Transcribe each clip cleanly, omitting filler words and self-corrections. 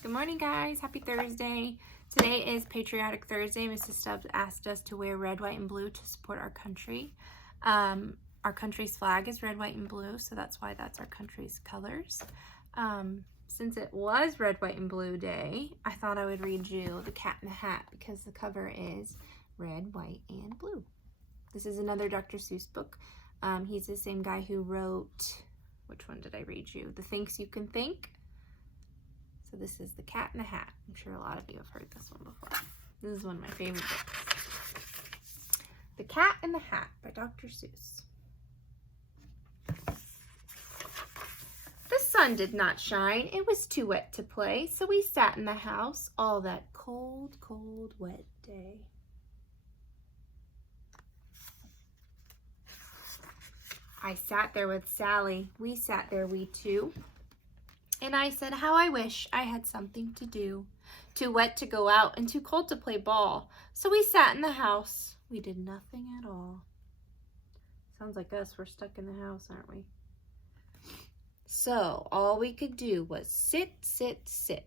Good morning, guys. Happy Thursday. Today is Patriotic Thursday. Mrs. Stubbs asked us to wear red, white, and blue to support our country. Our country's flag is red, white, and blue, so that's why that's our country's colors. Since it was Red, White, and Blue Day, I thought I would read you The Cat in the Hat because the cover is red, white, and blue. This is another Dr. Seuss book. He's the same guy who wrote, which one did I read you? The Things You Can Think. So this is The Cat in the Hat. I'm sure a lot of you have heard this one before. This is one of my favorite books. The Cat in the Hat by Dr. Seuss. The sun did not shine. It was too wet to play, so we sat in the house all that cold, cold, wet day. I sat there with Sally. We sat there, we two. And I said, how I wish I had something to do. Too wet to go out and too cold to play ball. So we sat in the house. We did nothing at all. Sounds like us. We're stuck in the house, aren't we? So all we could do was sit, sit, sit.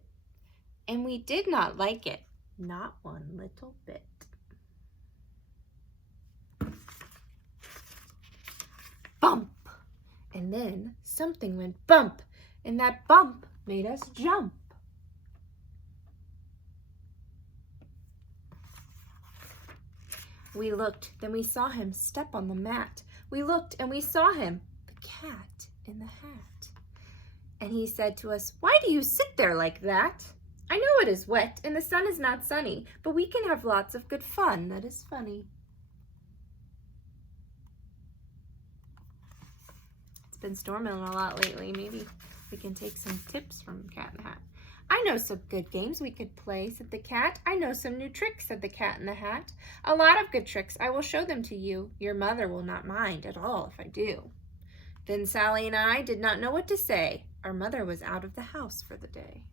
And we did not like it. Not one little bit. Bump! And then something went bump. And that bump made us jump. We looked, then we saw him step on the mat. We looked and we saw him, the cat in the hat. And he said to us, why do you sit there like that? I know it is wet and the sun is not sunny, but we can have lots of good fun that is funny. It's been storming a lot lately. Maybe we can take some tips from Cat in the Hat. I know some good games we could play, said the cat. I know some new tricks, said the Cat in the Hat. A lot of good tricks. I will show them to you. Your mother will not mind at all if I do. Then Sally and I did not know what to say. Our mother was out of the house for the day.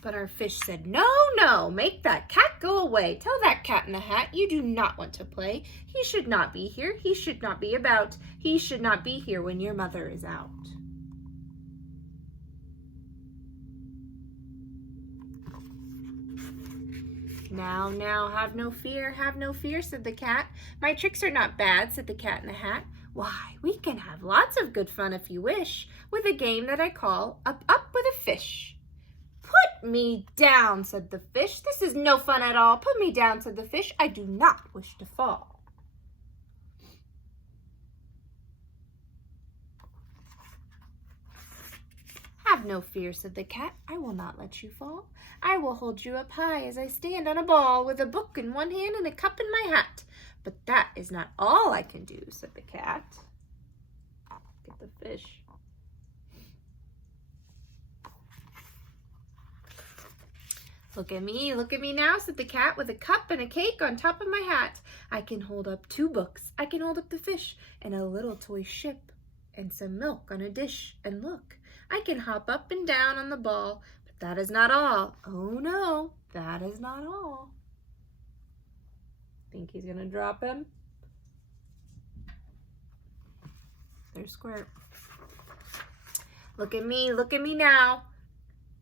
But our fish said, no, no, make that cat go away. Tell that Cat in the Hat you do not want to play. He should not be here. He should not be about. He should not be here when your mother is out. Now, now, have no fear, said the cat. My tricks are not bad, said the Cat in the Hat. Why, we can have lots of good fun if you wish, with a game that I call Up, Up with a Fish. Put me down, said the fish. This is no fun at all. Put me down, said the fish. I do not wish to fall. Have no fear, said the cat. I will not let you fall. I will hold you up high as I stand on a ball with a book in one hand and a cup in my hat. But that is not all I can do, said the cat. Get the fish. Look at me now, said the cat, with a cup and a cake on top of my hat. I can hold up 2 books. I can hold up the fish and a little toy ship and some milk on a dish. And look, I can hop up and down on the ball, but that is not all. Oh no, that is not all. Think he's gonna drop him? There's Squirt. Look at me now.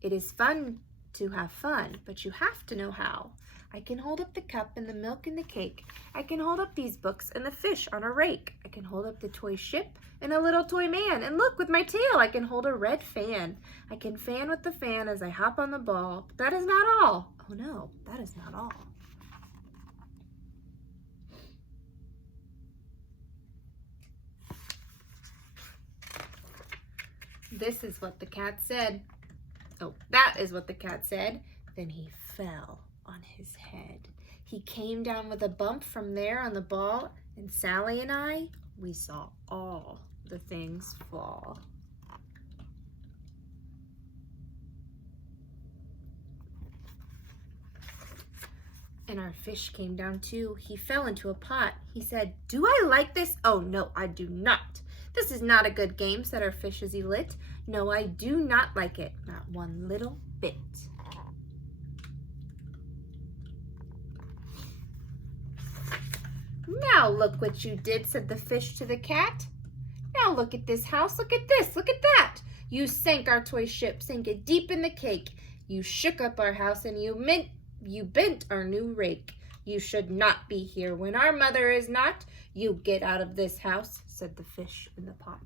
It is fun to have fun, but you have to know how. I can hold up the cup and the milk and the cake. I can hold up these books and the fish on a rake. I can hold up the toy ship and a little toy man. And look, with my tail, I can hold a red fan. I can fan with the fan as I hop on the ball. But that is not all. Oh no, that is not all. This is what the cat said. Oh, that is what the cat said. Then he fell on his head. He came down with a bump from there on the ball, and Sally and I, we saw all the things fall. And our fish came down too. He fell into a pot. He said, do I like this? Oh no, I do not. This is not a good game, said our fish as he lit. No, I do not like it, not one little bit. Now look what you did, said the fish to the cat. Now look at this house, look at this, look at that. You sank our toy ship, sank it deep in the cake. You shook up our house and you bent our new rake. You should not be here when our mother is not. You get out of this house, said the fish in the pot.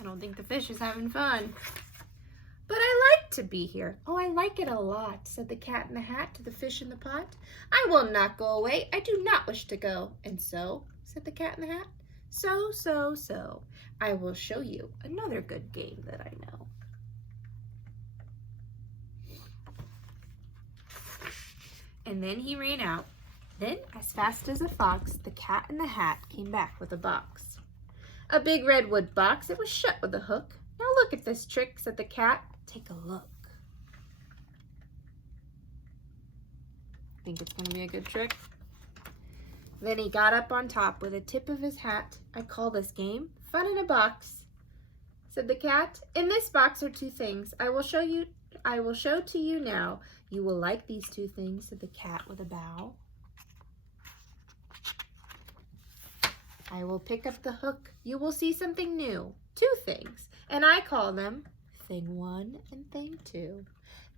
I don't think the fish is having fun. But I like to be here. Oh, I like it a lot, said the cat in the hat to the fish in the pot. I will not go away. I do not wish to go. And so, said the cat in the hat, so, I will show you another good game that I know. And then he ran out. Then, as fast as a fox, the cat in the hat came back with a box. A big redwood box. It was shut with a hook. Now look at this trick, said the cat. Take a look. Think it's going to be a good trick? Then he got up on top with a tip of his hat. I call this game Fun in a Box, said the cat. In this box are two things. I will show to you now. You will like these two things, said the cat with a bow. I will pick up the hook. You will see something new. Two things. And I call them Thing 1 and Thing 2.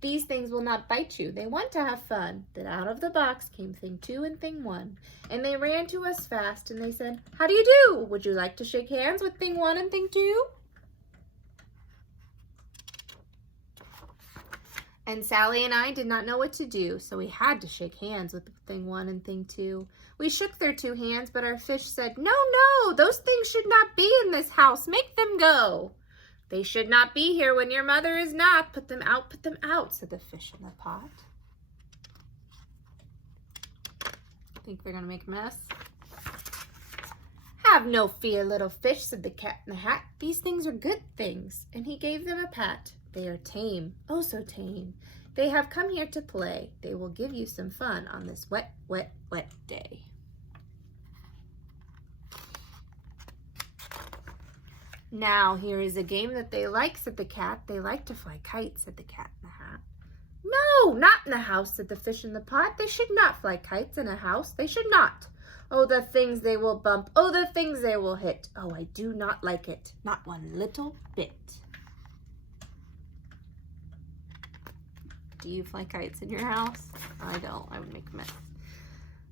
These things will not bite you. They want to have fun. Then out of the box came Thing 2 and Thing 1. And they ran to us fast and they said, how do you do? Would you like to shake hands with Thing 1 and Thing 2? And Sally and I did not know what to do, so we had to shake hands with Thing 1 and Thing 2. We shook their two hands, but our fish said, no, those things should not be in this house. Make them go. They should not be here when your mother is not. Put them out, said the fish in the pot. Think they're going to make a mess? Have no fear, little fish, said the cat in the hat. These things are good things. And he gave them a pat. They are tame, oh so tame. They have come here to play. They will give you some fun on this wet, wet, wet day. Now, here is a game that they like, said the cat. They like to fly kites, said the cat in the hat. No, not in the house, said the fish in the pot. They should not fly kites in a house. They should not. Oh, the things they will bump. Oh, the things they will hit. Oh, I do not like it. Not one little bit. Do you fly kites in your house? I don't. I would make a mess.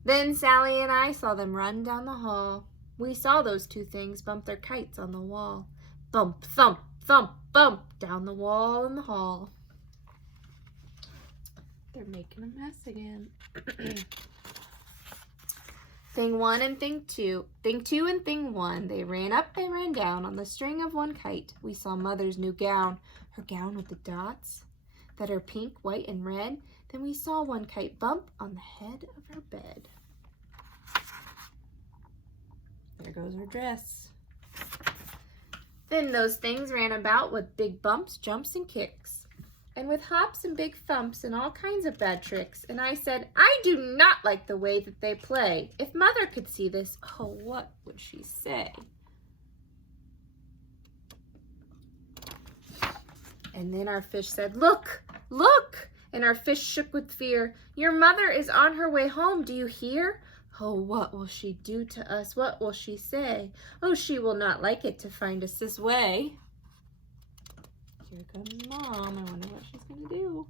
Then Sally and I saw them run down the hall. We saw those two things bump their kites on the wall. Bump, thump, thump, bump, down the wall in the hall. They're making a mess again. Thing 1 and Thing 2. Thing 2 and Thing 1. They ran up, they ran down on the string of one kite. We saw Mother's new gown. Her gown with the dots that are pink, white, and red. Then we saw one kite bump on the head of her bed. There goes her dress. Then those things ran about with big bumps, jumps, and kicks, and with hops and big thumps and all kinds of bad tricks. And I said, I do not like the way that they play. If Mother could see this, oh, what would she say? And then our fish said, look, look! And our fish shook with fear. Your mother is on her way home, do you hear? Oh, what will she do to us? What will she say? Oh, she will not like it to find us this way. Here comes Mom. I wonder what she's going to do.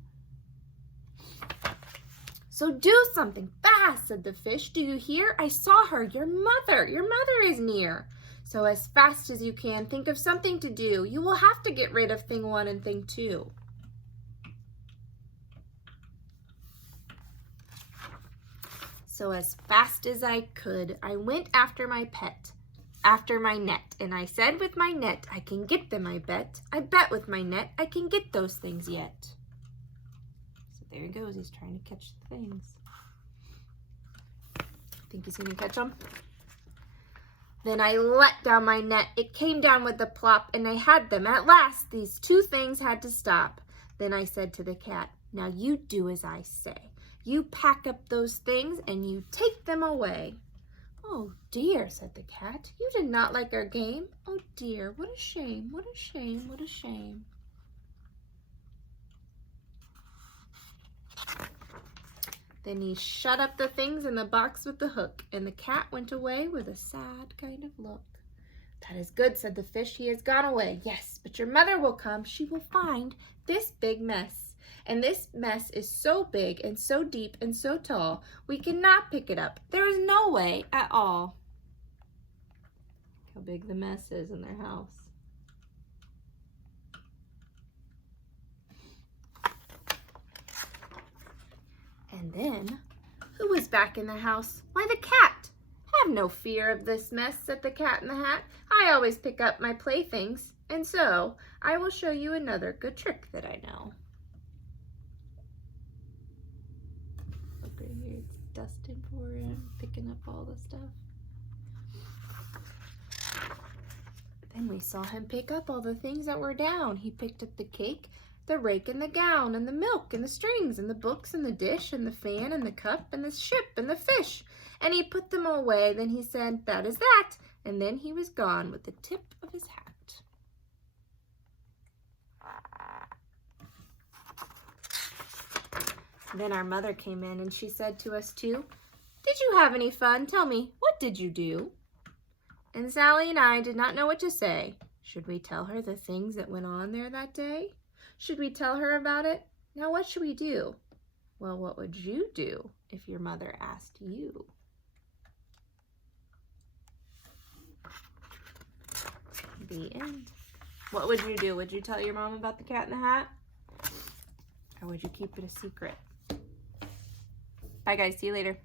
So do something fast, said the fish. Do you hear? I saw her. Your mother is near. So as fast as you can, think of something to do. You will have to get rid of Thing 1 and Thing 2. So as fast as I could, I went after my pet, after my net. And I said with my net, I can get them, I bet. I bet with my net, I can get those things yet. So there he goes. He's trying to catch the things. Think he's going to catch them? Then I let down my net. It came down with a plop, and I had them. At last, these two things had to stop. Then I said to the cat, now you do as I say. You pack up those things and you take them away. Oh dear, said the cat. You did not like our game. Oh dear, what a shame, what a shame, what a shame. Then he shut up the things in the box with the hook, and the cat went away with a sad kind of look. That is good, said the fish. He has gone away. Yes, but your mother will come. She will find this big mess. And this mess is so big and so deep and so tall, we cannot pick it up. There is no way at all. How big the mess is in their house. And then, who was back in the house? Why, the cat. Have no fear of this mess, said the Cat in the Hat. I always pick up my playthings, and so I will show you another good trick that I know. Look right here, it's dusting for him, picking up all the stuff. Then we saw him pick up all the things that were down. He picked up the cake, the rake and the gown, and the milk, and the strings, and the books, and the dish, and the fan, and the cup, and the ship, and the fish. And he put them away. Then he said, that is that. And then he was gone with the tip of his hat. Then our mother came in, and she said to us too, did you have any fun? Tell me, what did you do? And Sally and I did not know what to say. Should we tell her the things that went on there that day? Should we tell her about it? Now what should we do? Well, what would you do if your mother asked you? The end. What would you do? Would you tell your mom about the Cat in the Hat? Or would you keep it a secret? Bye guys, see you later.